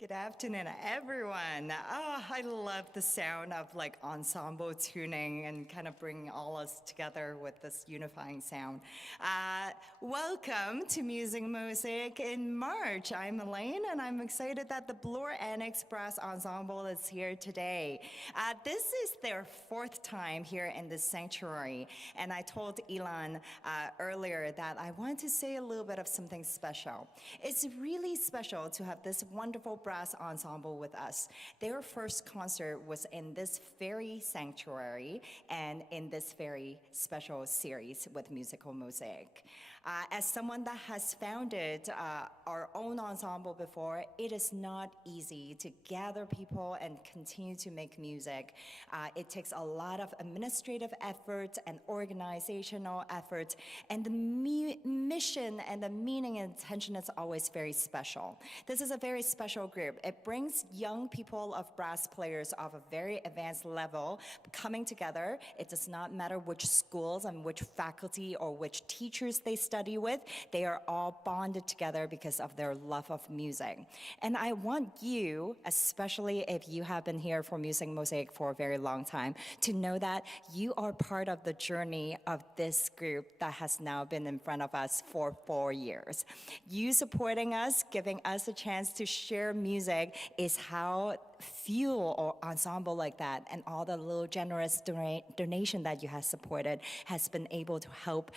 Good afternoon, everyone. Oh, I love the sound of like ensemble tuning and kind of bringing all us together with this unifying sound. Welcome to Music Mosaic in March. I'm Elaine, and I'm excited that the Bloor-Annex Brass Ensemble is here today. This is their fourth time here in this sanctuary, and I told Elon earlier that I want to say a little bit of something special. It's really special to have this wonderful brass ensemble with us. Their first concert was in this very sanctuary and in this very special series with Musical Mosaic. As someone that has founded our own ensemble before, it is not easy to gather people and continue to make music. It takes a lot of administrative efforts and organizational efforts, and the mission and the meaning and intention is always very special. This is a very special group. It brings young people of brass players of a very advanced level coming together. It does not matter which schools and which faculty or which teachers they study with. They are all bonded together because of their love of music. And I want you, especially if you have been here for Music Mosaic for a very long time, to know that you are part of the journey of this group that has now been in front of us for 4 years. You supporting us, giving us a chance to share music is how fuel or ensemble like that and all the little generous donation that you have supported has been able to help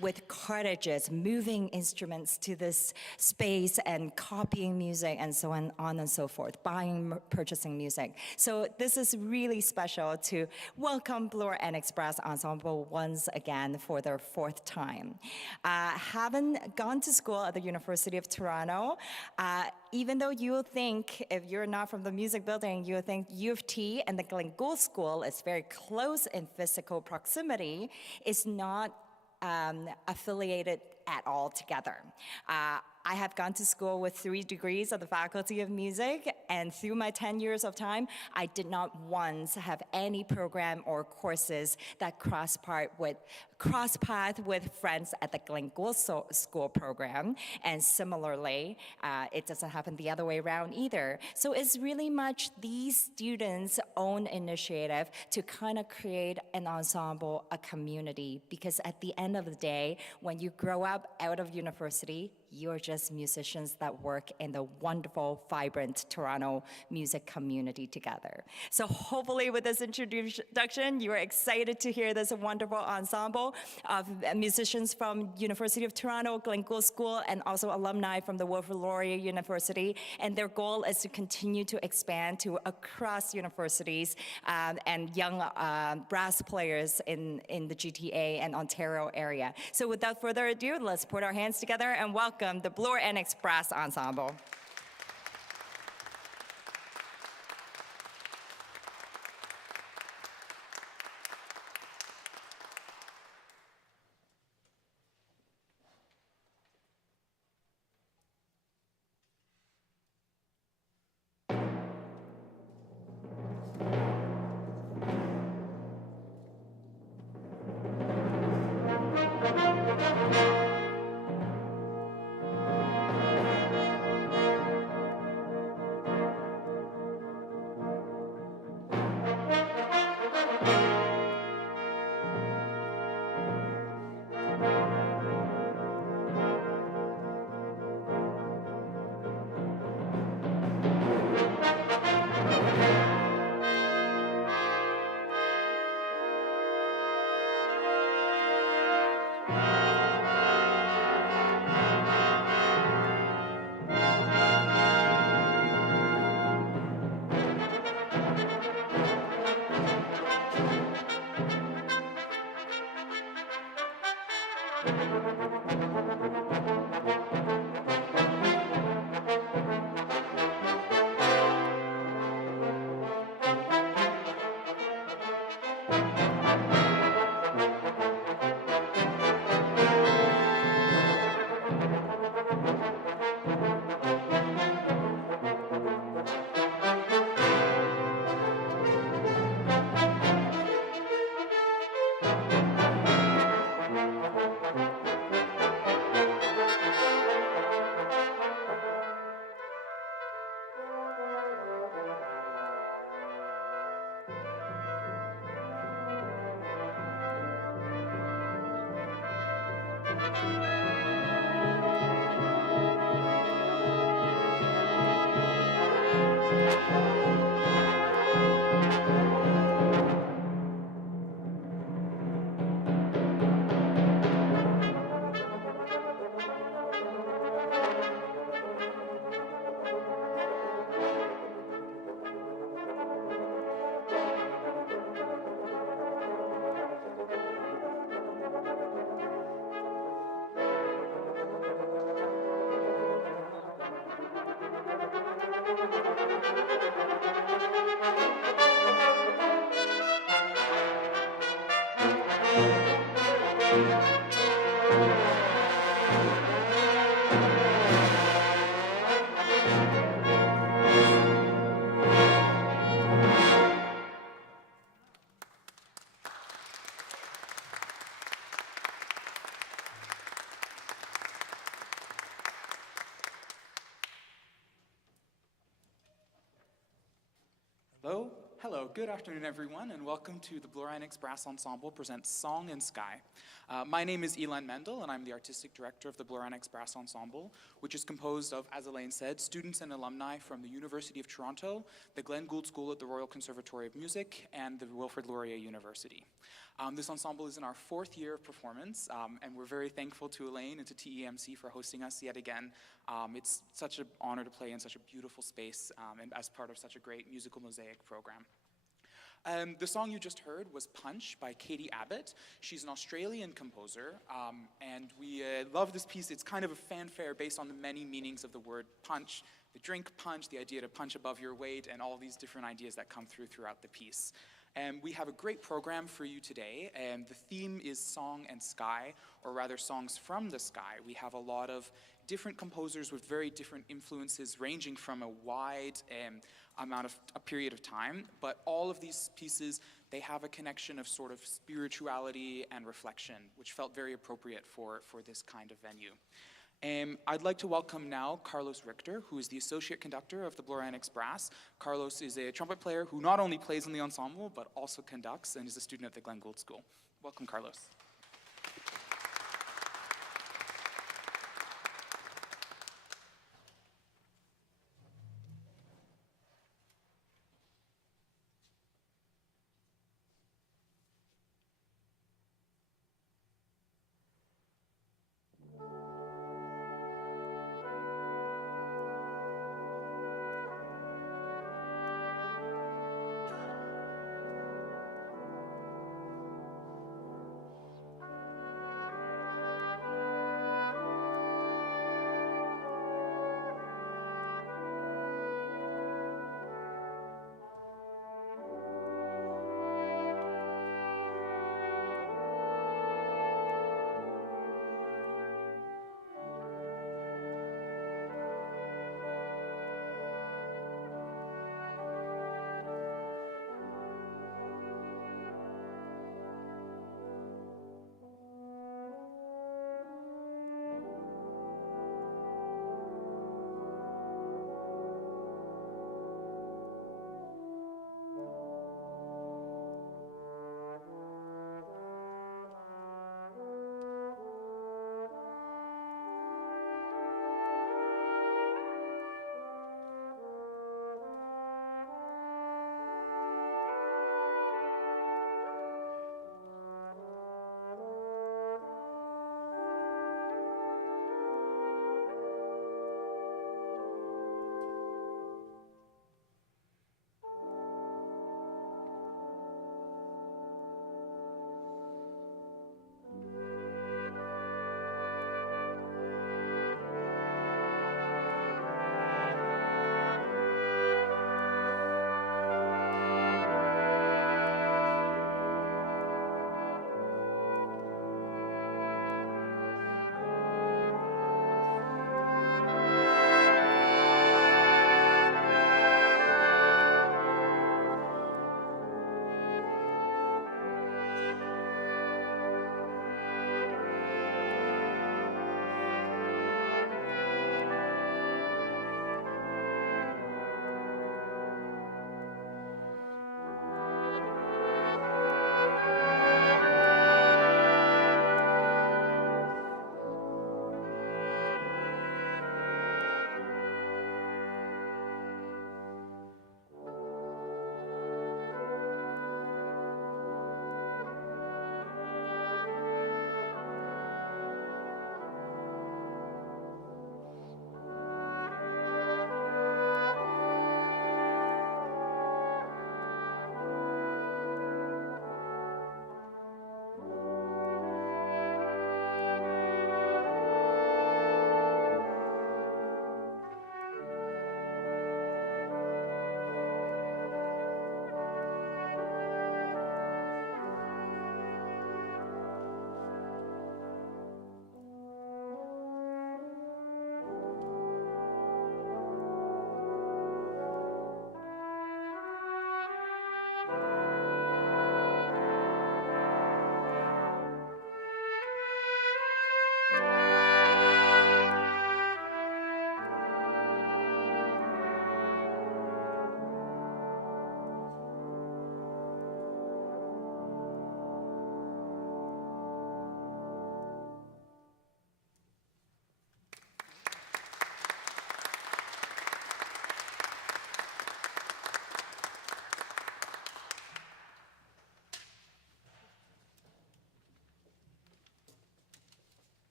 with cartridges, moving instruments to this space and copying music and so on and so forth, purchasing music. So this is really special to welcome Bloor-Annex Brass Ensemble once again for their fourth time. Having gone to school at the University of Toronto, even though you think, if you're not from the music building, you think U of T and the Glengould School is very close in physical proximity, is not affiliated at all together. I have gone to school with 3 degrees of the Faculty of Music, and through my 10 years of time, I did not once have any program or courses that cross path with friends at the Glengould School program, and similarly, it doesn't happen the other way around either. So it's really much these students' own initiative to kind of create an ensemble, a community, because at the end of the day, when you grow up out of university, you're just musicians that work in the wonderful, vibrant Toronto music community together. So hopefully with this introduction, you are excited to hear this wonderful ensemble of musicians from University of Toronto, Glengould School, and also alumni from the Wilfrid Laurier University. And their goal is to continue to expand to across universities and young brass players in the GTA and Ontario area. So without further ado, let's put our hands together and welcome the Bloor-Annex Brass Ensemble. Hello, hello, good afternoon everyone, and welcome to the Bloor-Annex Brass Ensemble presents Song and Sky. My name is Elon Mendel, and I'm the Artistic Director of the Bloor-Annex Brass Ensemble, which is composed of, as Elaine said, students and alumni from the University of Toronto, the Glenn Gould School at the Royal Conservatory of Music, and the Wilfrid Laurier University. This ensemble is in our 4th year of performance, and we're very thankful to Elaine and to TEMC for hosting us yet again. It's such an honor to play in such a beautiful space and as part of such a great musical Mosaic program. The song you just heard was Punch by Katie Abbott. She's an Australian composer, and we love this piece. It's kind of a fanfare based on the many meanings of the word punch, the drink punch, the idea to punch above your weight, and all these different ideas that come throughout the piece. We have a great program for you today, and the theme is Song and Sky, or rather Songs from the Sky. We have a lot of different composers with very different influences, ranging from a wide a period of time, but all of these pieces, they have a connection of sort of spirituality and reflection, which felt very appropriate for this kind of venue. I'd like to welcome now Carlos Richter, who is the Associate Conductor of the Bloor-Annex Brass. Carlos is a trumpet player who not only plays in the ensemble, but also conducts and is a student at the Glenn Gould School. Welcome, Carlos.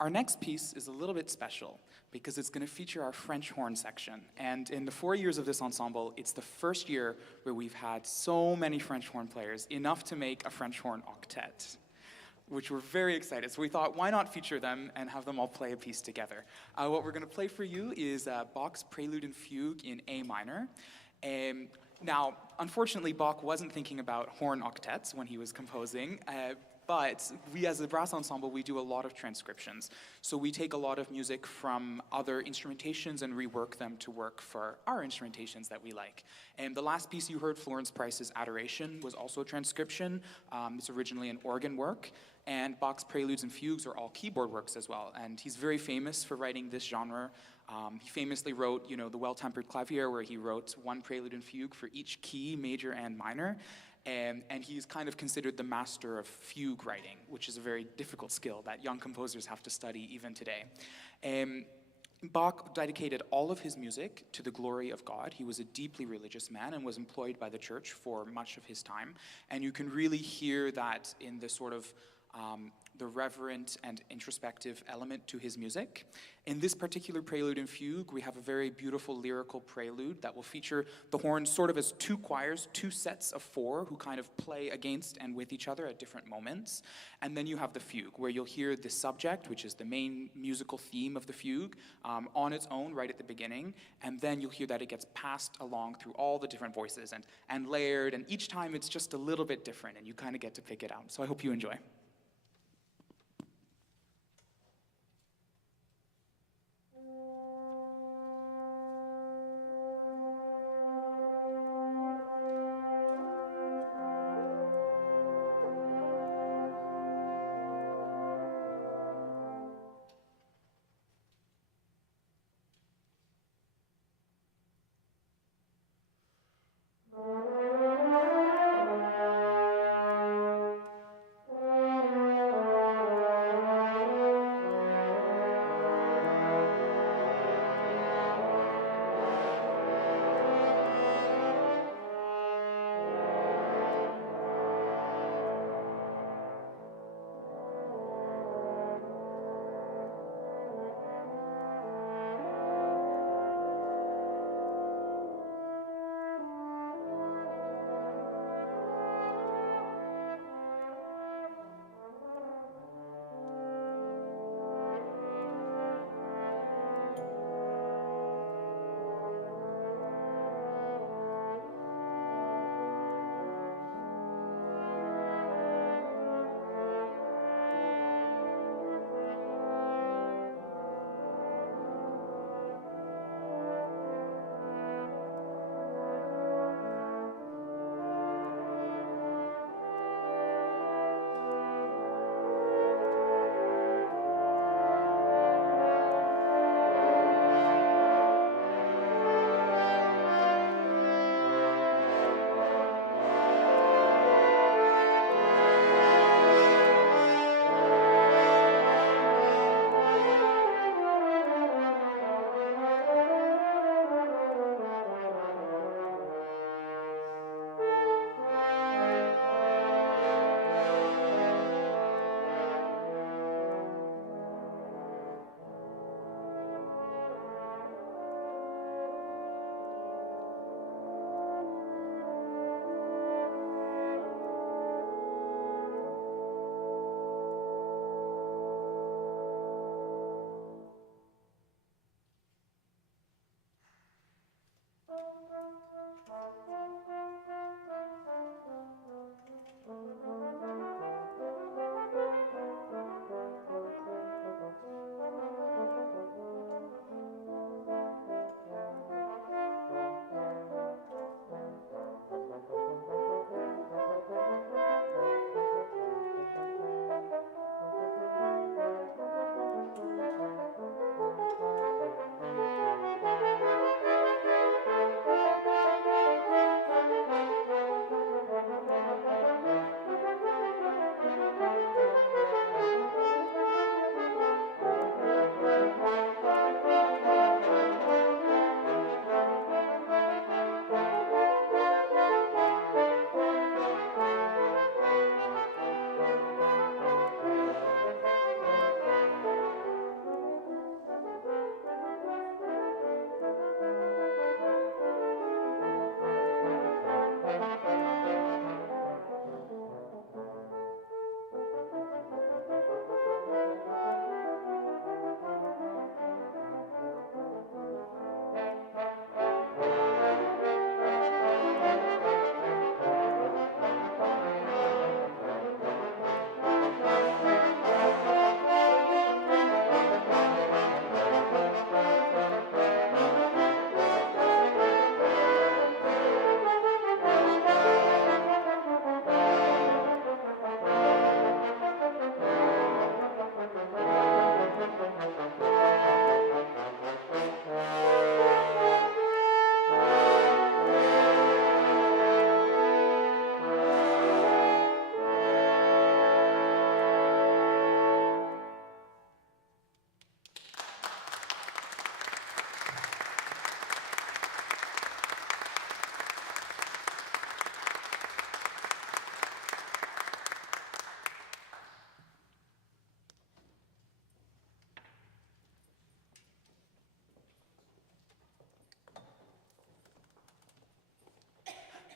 Our next piece is a little bit special because it's going to feature our French horn section. And in the 4 years of this ensemble, it's the first year where we've had so many French horn players, enough to make a French horn octet, which we're very excited. So we thought, why not feature them and have them all play a piece together? What we're going to play for you is Bach's Prelude and Fugue in A minor. Now, unfortunately, Bach wasn't thinking about horn octets when he was composing, but we as a brass ensemble, we do a lot of transcriptions. So we take a lot of music from other instrumentations and rework them to work for our instrumentations that we like. And the last piece you heard, Florence Price's Adoration, was also a transcription. It's originally an organ work. And Bach's Preludes and Fugues are all keyboard works as well. And he's very famous for writing this genre. He famously wrote, the Well-Tempered Clavier, where he wrote one prelude and fugue for each key, major and minor. And he's kind of considered the master of fugue writing, which is a very difficult skill that young composers have to study even today. Bach dedicated all of his music to the glory of God. He was a deeply religious man and was employed by the church for much of his time. And you can really hear that in the sort of the reverent and introspective element to his music. In this particular prelude and fugue, we have a very beautiful lyrical prelude that will feature the horns sort of as two choirs, two sets of four who kind of play against and with each other at different moments. And then you have the fugue, where you'll hear the subject, which is the main musical theme of the fugue, on its own right at the beginning. And then you'll hear that it gets passed along through all the different voices and layered. And each time it's just a little bit different, and you kind of get to pick it out. So I hope you enjoy.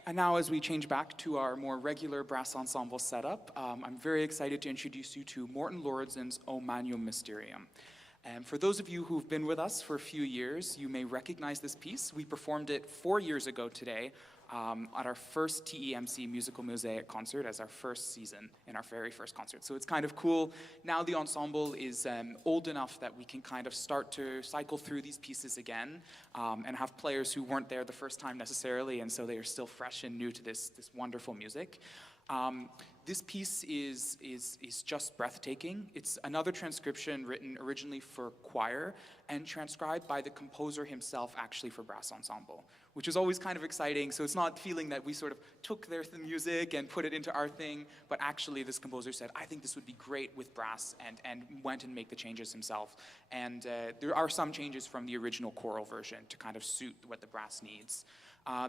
And now as we change back to our more regular brass ensemble setup, I'm very excited to introduce you to Morten Lauridsen's O Magnum Mysterium. And for those of you who've been with us for a few years, you may recognize this piece. We performed it 4 years ago today at our first TEMC musical Mosaic concert as our first season, in our very first concert. So it's kind of cool. Now the ensemble is old enough that we can kind of start to cycle through these pieces again and have players who weren't there the first time necessarily, and so they are still fresh and new to this wonderful music. This piece is just breathtaking. It's another transcription written originally for choir and transcribed by the composer himself actually for brass ensemble, which is always kind of exciting. So it's not feeling that we sort of took their music and put it into our thing, but actually this composer said, I think this would be great with brass, and went and made the changes himself. And there are some changes from the original choral version to kind of suit what the brass needs.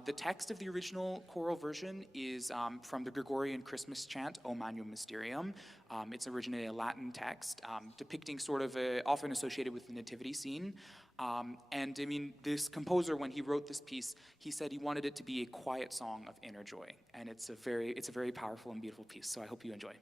The text of the original choral version is from the Gregorian Christmas chant, O Magnum Mysterium. It's originally a Latin text depicting sort of often associated with the nativity scene. And I mean, this composer, when he wrote this piece, he said he wanted it to be a quiet song of inner joy. And it's a very powerful and beautiful piece, so I hope you enjoy.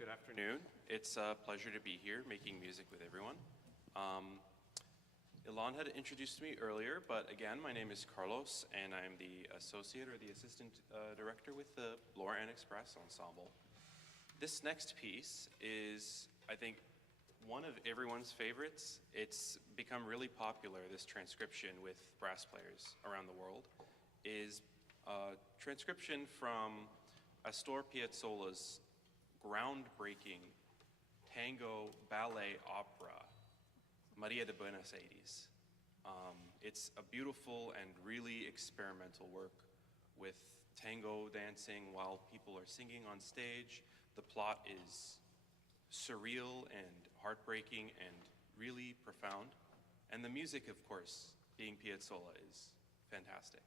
Good afternoon. It's a pleasure to be here making music with everyone. Ilan had introduced me earlier, but again, my name is Carlos, and I'm the associate or the assistant director with the Bloor-Annex Brass Ensemble. This next piece is, I think, one of everyone's favorites. It's become really popular, this transcription with brass players around the world, is a transcription from Astor Piazzolla's groundbreaking tango ballet opera, Maria de Buenos Aires. It's a beautiful and really experimental work with tango dancing while people are singing on stage. The plot is surreal and heartbreaking and really profound. And the music, of course, being Piazzolla, is fantastic.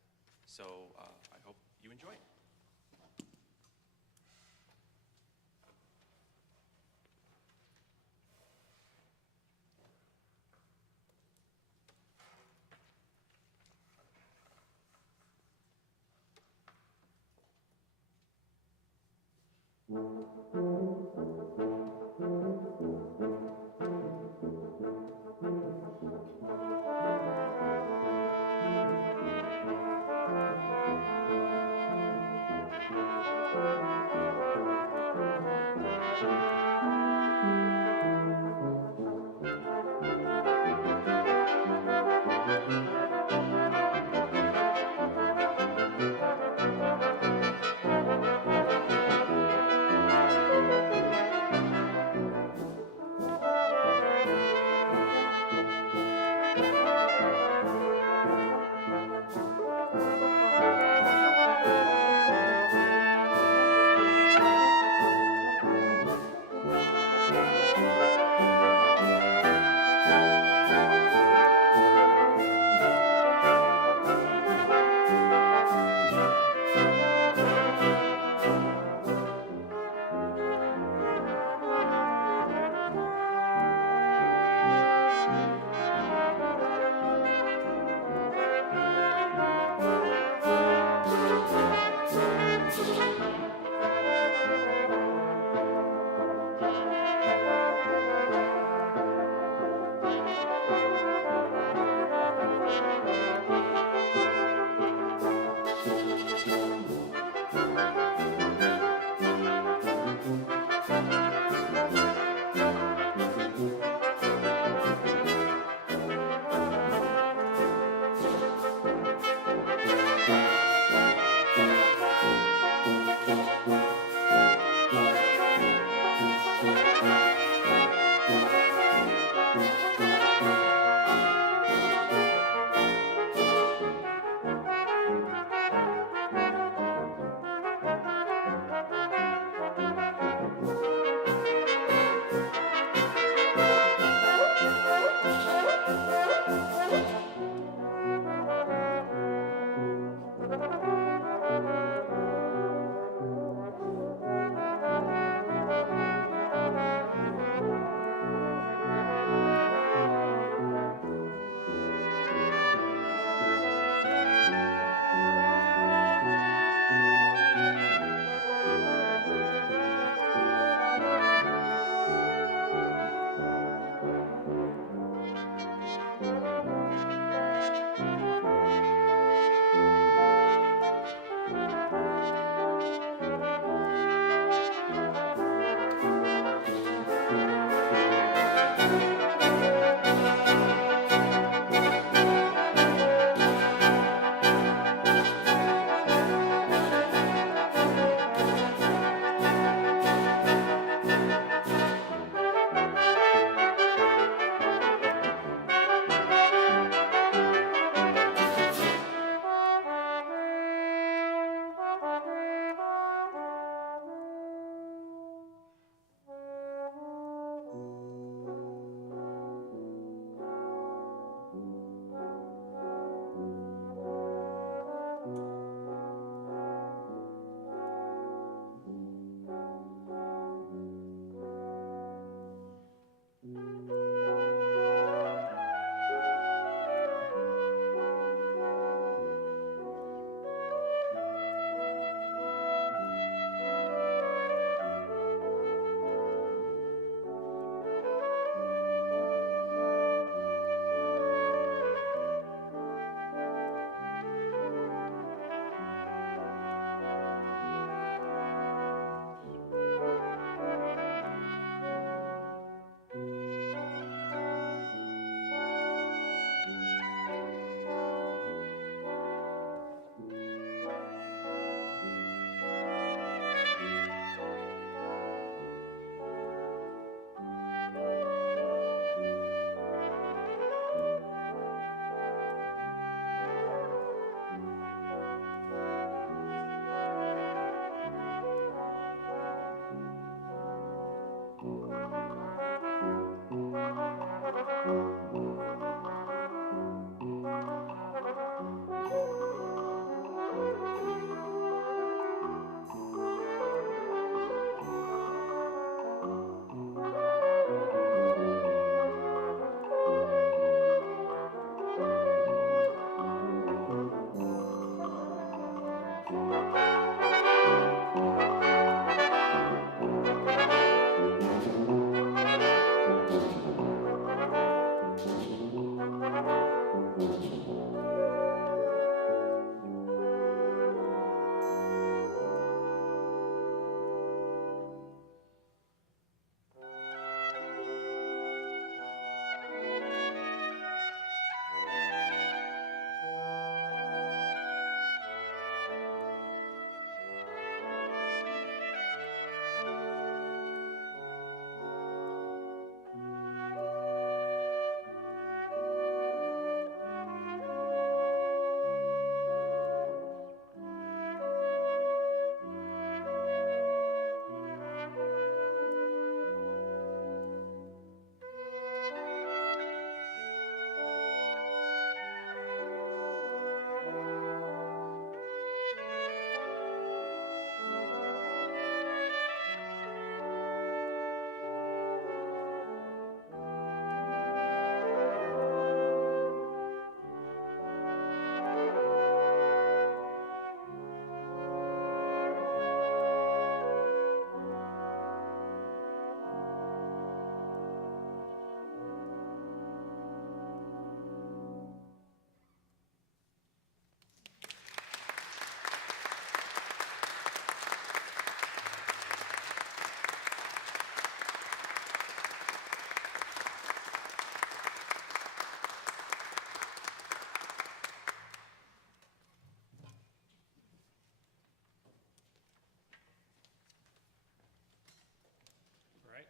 So I hope you enjoy it.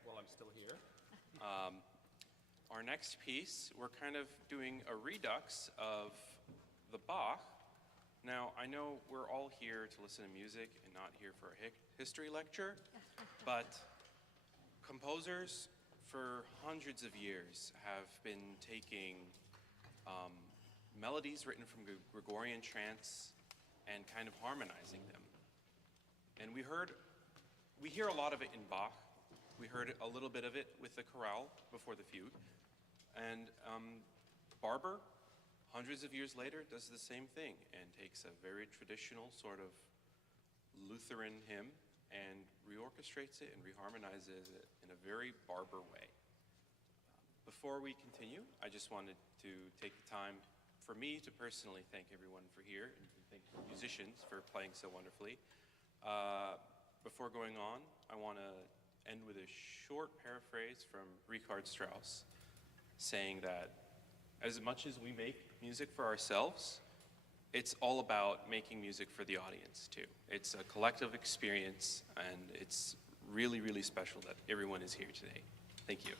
while I'm still here. Our next piece, we're kind of doing a redux of the Bach. Now, I know we're all here to listen to music and not here for a history lecture, but composers for hundreds of years have been taking melodies written from Gregorian chants and kind of harmonizing them. And we hear a lot of it in Bach. We heard a little bit of it with the chorale before the fugue. And Barber, hundreds of years later, does the same thing and takes a very traditional sort of Lutheran hymn and reorchestrates it and reharmonizes it in a very Barber way. Before we continue, I just wanted to take the time for me to personally thank everyone for here and thank the musicians for playing so wonderfully. Before going on, I want to end with a short paraphrase from Richard Strauss, saying that as much as we make music for ourselves, it's all about making music for the audience too. It's a collective experience, and it's really, really special that everyone is here today. Thank you.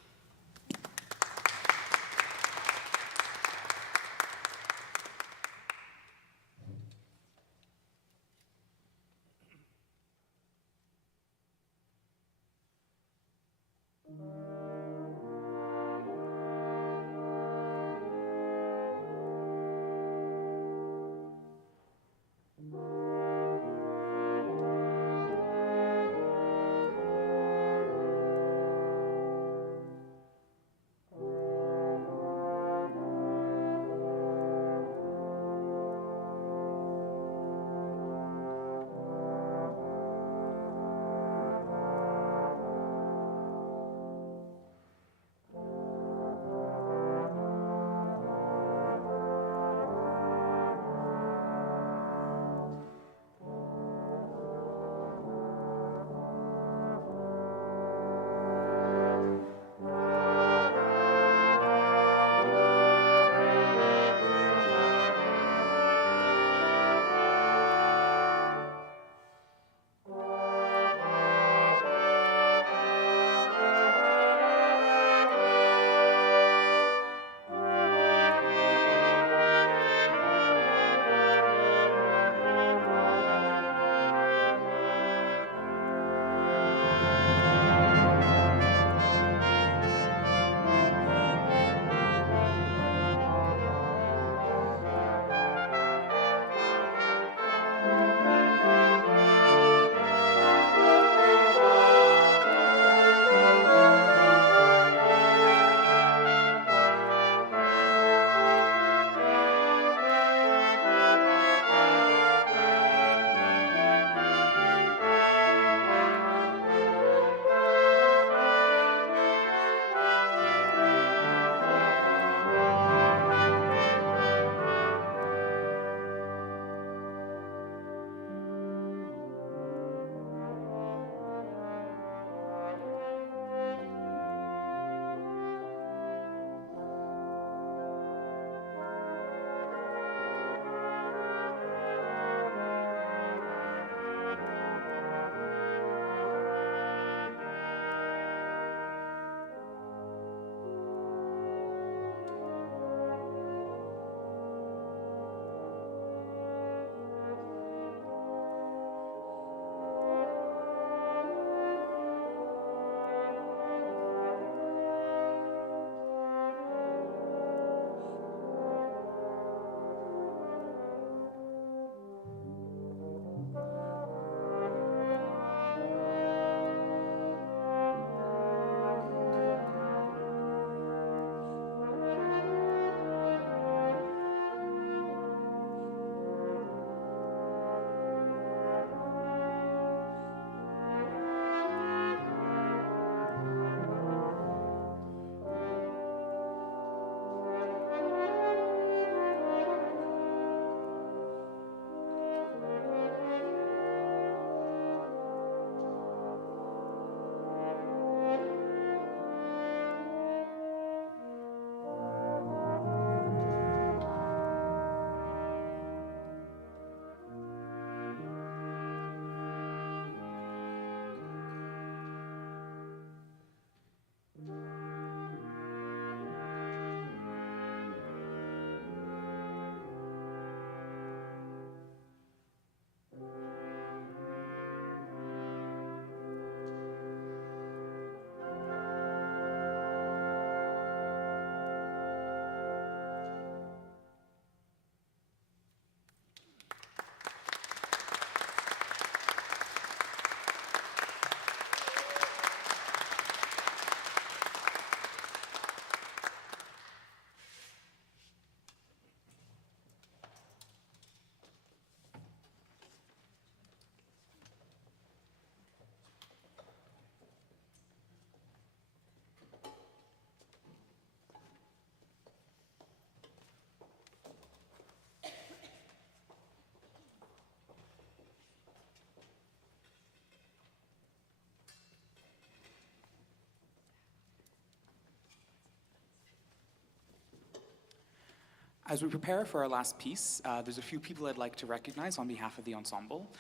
As we prepare for our last piece, there's a few people I'd like to recognize on behalf of the ensemble.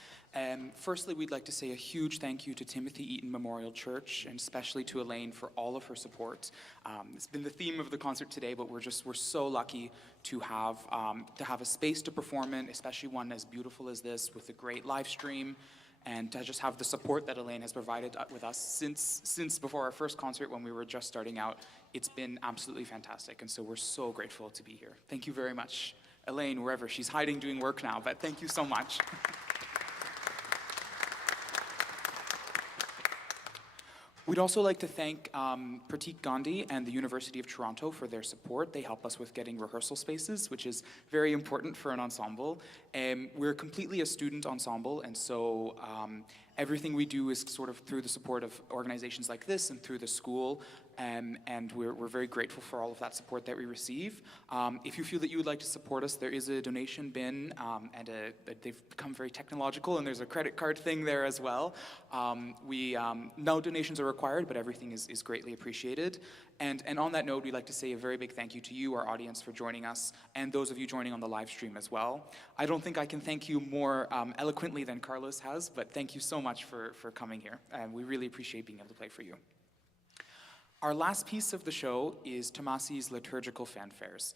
Firstly, we'd like to say a huge thank you to Timothy Eaton Memorial Church, and especially to Elaine for all of her support. It's been the theme of the concert today, but we're so lucky to have a space to perform in, especially one as beautiful as this, with a great live stream, and to just have the support that Elaine has provided with us since before our first concert when we were just starting out. It's been absolutely fantastic, and so we're so grateful to be here. Thank you very much, Elaine, wherever. She's hiding doing work now, but thank you so much. We'd also like to thank Pratik Gandhi and the University of Toronto for their support. They help us with getting rehearsal spaces, which is very important for an ensemble. We're completely a student ensemble, and so everything we do is sort of through the support of organizations like this and through the school, and we're very grateful for all of that support that we receive. If you feel that you would like to support us, there is a donation bin, and they've become very technological, and there's a credit card thing there as well. No donations are required, but everything is greatly appreciated. And on that note, we'd like to say a very big thank you to you, our audience, for joining us, and those of you joining on the live stream as well. I don't think I can thank you more eloquently than Carlos has, but thank you so much for coming here. We really appreciate being able to play for you. Our last piece of the show is Tomasi's liturgical fanfares.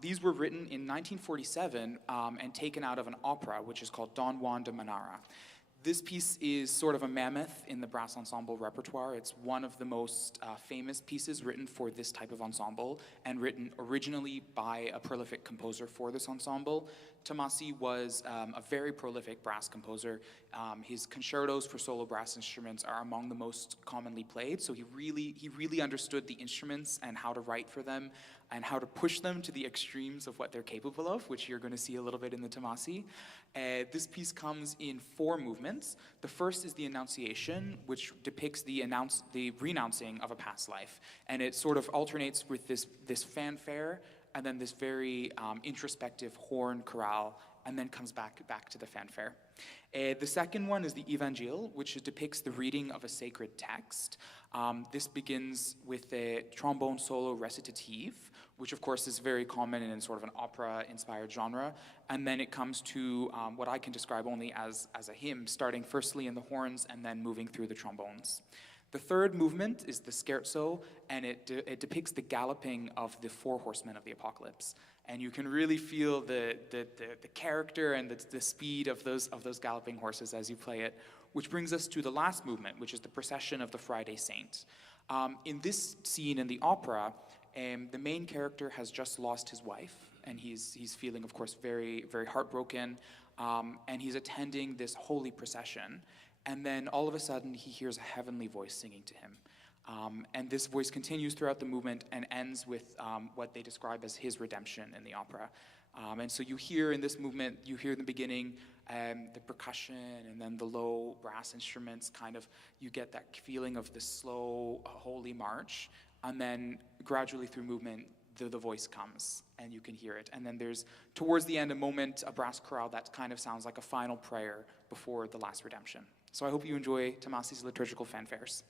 These were written in 1947 and taken out of an opera, which is called Don Juan de Manara. This piece is sort of a mammoth in the brass ensemble repertoire. It's one of the most famous pieces written for this type of ensemble, and written originally by a prolific composer for this ensemble. Tomasi was a very prolific brass composer. His concertos for solo brass instruments are among the most commonly played, so he really understood the instruments and how to write for them and how to push them to the extremes of what they're capable of, which you're going to see a little bit in the Tomasi. This piece comes in 4 movements. The first is the Annunciation, which depicts the renouncing of a past life, and it sort of alternates with this fanfare and then this very introspective horn chorale, and then comes back to the fanfare. The second one is the Evangile, which depicts the reading of a sacred text. This begins with a trombone solo recitative, which of course is very common in sort of an opera-inspired genre. And then it comes to what I can describe only as a hymn, starting firstly in the horns and then moving through the trombones. The third movement is the Scherzo, and it depicts the galloping of the 4 horsemen of the apocalypse. And you can really feel the character and the speed of those galloping horses as you play it, which brings us to the last movement, which is the procession of the Friday Saint. In this scene in the opera, the main character has just lost his wife, and he's feeling, of course, very, very heartbroken, and he's attending this holy procession. And then all of a sudden, he hears a heavenly voice singing to him. And this voice continues throughout the movement and ends with what they describe as his redemption in the opera. And so you hear in this movement, you hear in the beginning the percussion and then the low brass instruments, you get that feeling of the slow, holy march. And then gradually through movement, the voice comes and you can hear it. And then there's, towards the end, a brass chorale that kind of sounds like a final prayer before the last redemption. So I hope you enjoy Tomasi's liturgical fanfares.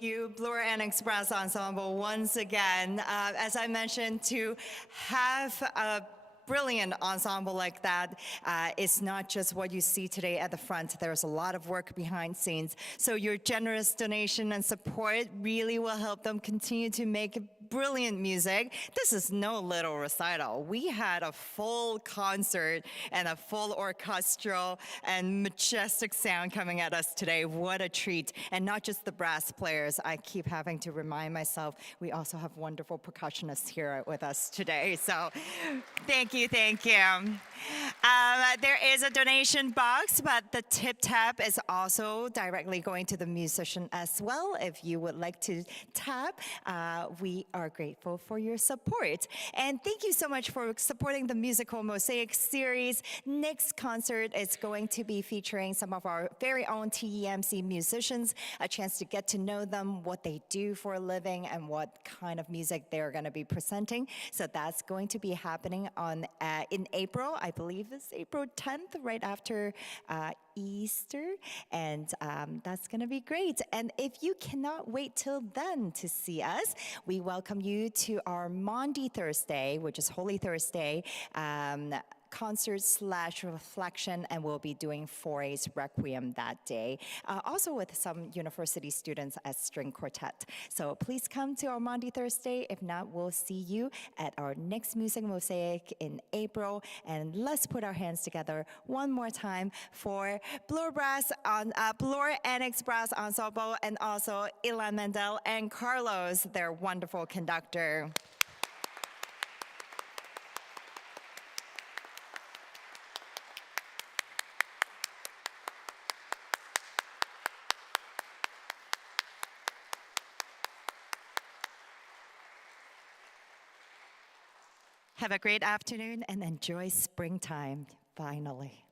You, Bloor-Annex Brass Ensemble, once again. As I mentioned, to have a brilliant ensemble like that is not just what you see today at the front. There's a lot of work behind scenes. So your generous donation and support really will help them continue to make brilliant music. This is no little recital. We had a full concert and a full orchestral and majestic sound coming at us today. What a treat. And not just the brass players. I keep having to remind myself, we also have wonderful percussionists here with us today. So thank you. Thank you. There is a donation box, but the tip tap is also directly going to the musician as well. If you would like to tap, we are grateful for your support. And thank you so much for supporting the musical Mosaic series. Next concert is going to be featuring some of our very own TEMC musicians, a chance to get to know them, what they do for a living, and what kind of music they're going to be presenting. So that's going to be happening on in April. I believe it's April 10th, right after Easter, and that's going to be great. And if you cannot wait till then to see us, we welcome you to our Maundy Thursday, which is Holy Thursday, concert/reflection, and we'll be doing Foray's Requiem that day, also with some university students as string quartet. So please come to our Maundy Thursday. If not, we'll see you at our next Music Mosaic in April. And let's put our hands together one more time for Bloor-Annex Brass Ensemble, and also Ilan Mendel and Carlos, their wonderful conductor. Have a great afternoon and enjoy springtime, finally.